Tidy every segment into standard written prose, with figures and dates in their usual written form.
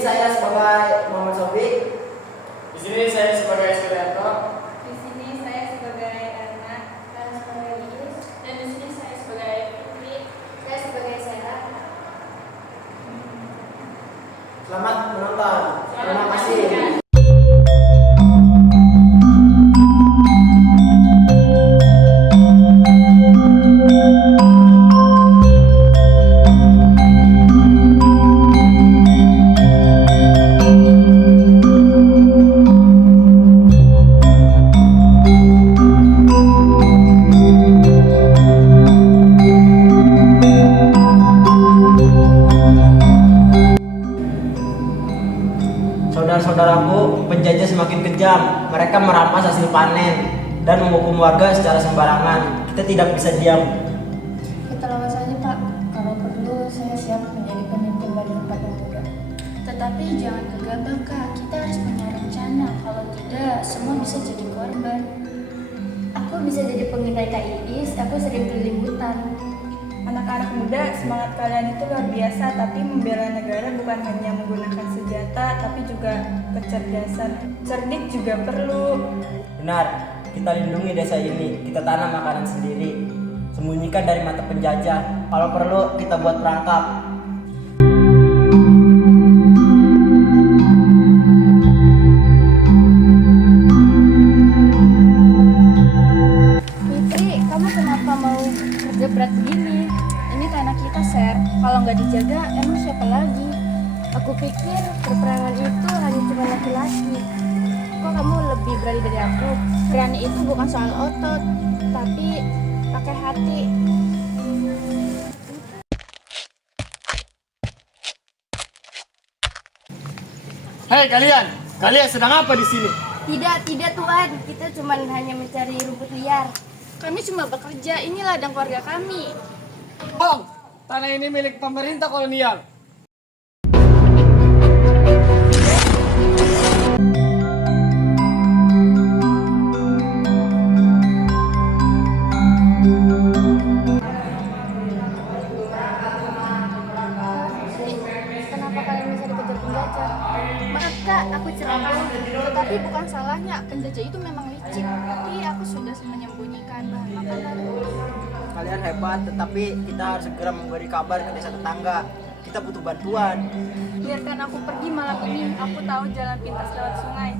saya sebagai Muhammad Sofiq. Di sini saya sebagai Surianto. Di sini saya sebagai Erna, saya sebagai Iis, dan di sini saya sebagai Putri, saya sebagai Sarah. Selamat menonton. Terima kasih. Saudara-saudaraku, penjajah semakin kejam. Mereka merampas hasil panen dan menghukum warga secara sembarangan. Kita tidak bisa diam. Kita lawan saja, Pak. Kalau perlu, saya siap menjadi pemimpin bagi tempat yang muda. Tetapi jangan gegabah, Kak. Kita harus punya rencana. Kalau tidak, semua bisa jadi korban. Aku bisa jadi pengintai Kak Iis, aku sering keliling hutan. Anak-anak muda, semangat kalian itu luar biasa, tapi membela negara bukan hanya menggunakan senjata, tapi juga kecerdasan. Cerdik juga perlu. Benar, kita lindungi desa ini. Kita tanam makanan sendiri. Sembunyikan dari mata penjajah. Kalau perlu, kita buat perangkap. Fitri, kamu kenapa mau kerja berat begini? Ini tanah kita, Ser. Kalau nggak dijaga, emang siapa lagi? Aku pikir perperangan itu hanya cuma laki-laki. Kok kamu lebih berani dari aku? Berani itu bukan soal otot, tapi pakai hati. Hei kalian sedang apa di sini? Tidak Tuan, kita cuma hanya mencari rumput liar. Kami cuma bekerja, ini ladang keluarga kami. Bang, tanah ini milik pemerintah kolonial. Kenapa kalian bisa dikejar penjajah? Maaf Kak, aku ceroboh. Tetapi bukan salahnya, penjajah itu memang licik. Tapi aku sudah menyembunyikan bahan makanan. Kalian hebat, tetapi kita harus segera memberi kabar ke desa tetangga. Kita butuh bantuan. Biarkan aku pergi malam ini, aku tahu jalan pintas lewat sungai.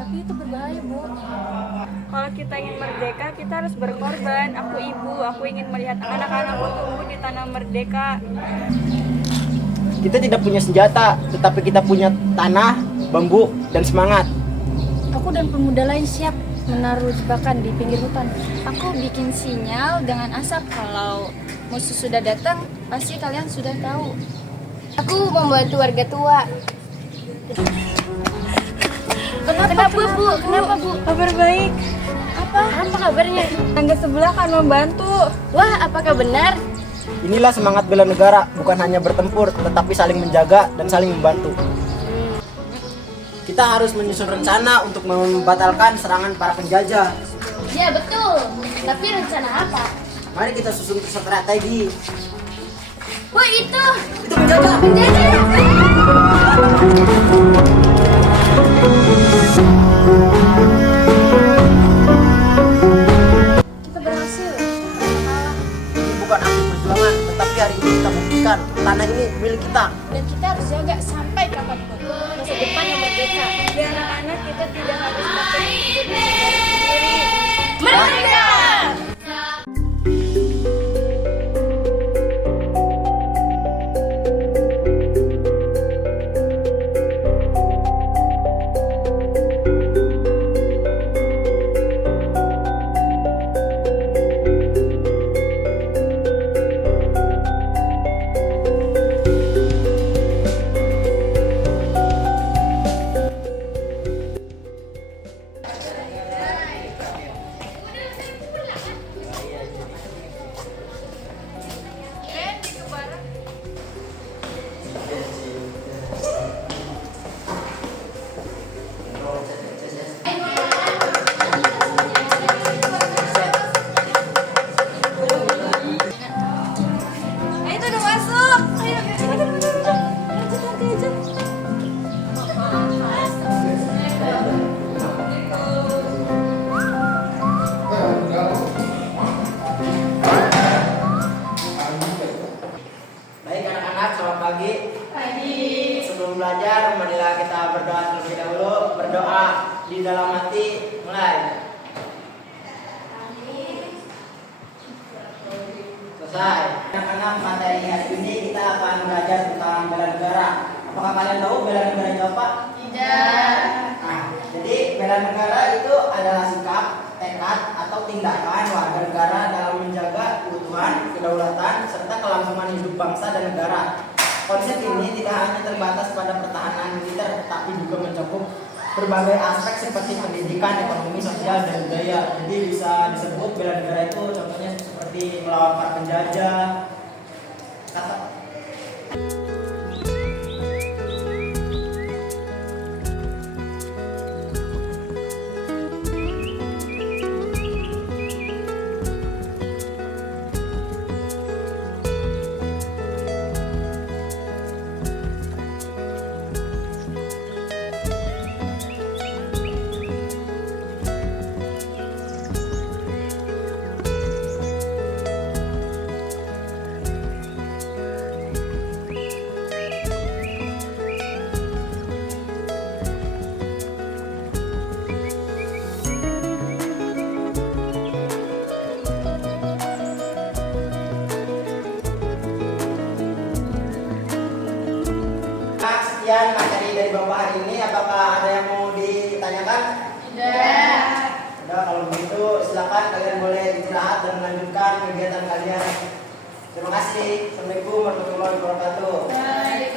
Tapi itu berbahaya, Bu. Kalau kita ingin merdeka, kita harus berkorban. Aku ibu, aku ingin melihat anak-anakku tumbuh di tanah merdeka. Kita tidak punya senjata, tetapi kita punya tanah, bambu, dan semangat. Aku dan pemuda lain siap menaruh jebakan di pinggir hutan. Aku bikin sinyal dengan asap. Kalau musuh sudah datang, pasti kalian sudah tahu. Aku membantu warga tua. Kenapa Bu? Kenapa Bu? Kabar baik. Apa kabarnya? Tangga sebelah kan membantu. Wah, apakah benar? Inilah semangat bela negara, bukan hanya bertempur, tetapi saling menjaga dan saling membantu. Kita harus menyusun rencana untuk membatalkan serangan para penjajah. Ya betul. Tapi rencana apa? Mari kita susun strategi. Wah itu penjajah. Kita berhasil. Ini bukan aksi perjuangan, tetapi hari ini kita buktikan tanah ini milik kita. Dan kita harus jaga sampai kapanpun. Masa depan yang merdeka. Dan anak-anak kita tidak harus takut hidup di negara sendiri. merdeka. Sebelum belajar, marilah kita berdoa terlebih dahulu. Berdoa di dalam hati, mulai. Selesai. Anak-anak, materi hari ini kita akan belajar tentang bela negara. Apakah kalian tahu bela negara itu apa? Nah, jadi bela negara itu adalah sikap, tekad, atau tindakan warga negara dalam menjaga keutuhan, kedaulatan, serta kelangsungan hidup bangsa dan negara. Konsep ini tidak hanya terbatas pada pertahanan militer, tetapi juga mencakup berbagai aspek seperti pendidikan, ekonomi, sosial, dan budaya. Jadi bisa disebut bela negara itu contohnya seperti melawan para penjajah. Sekian materi dari Bapak hari ini. Apakah ada yang mau ditanyakan? Tidak. Udah, kalau begitu silakan kalian boleh istirahat dan melanjutkan kegiatan kalian. Terima kasih. Assalamualaikum warahmatullahi wabarakatuh. Baik.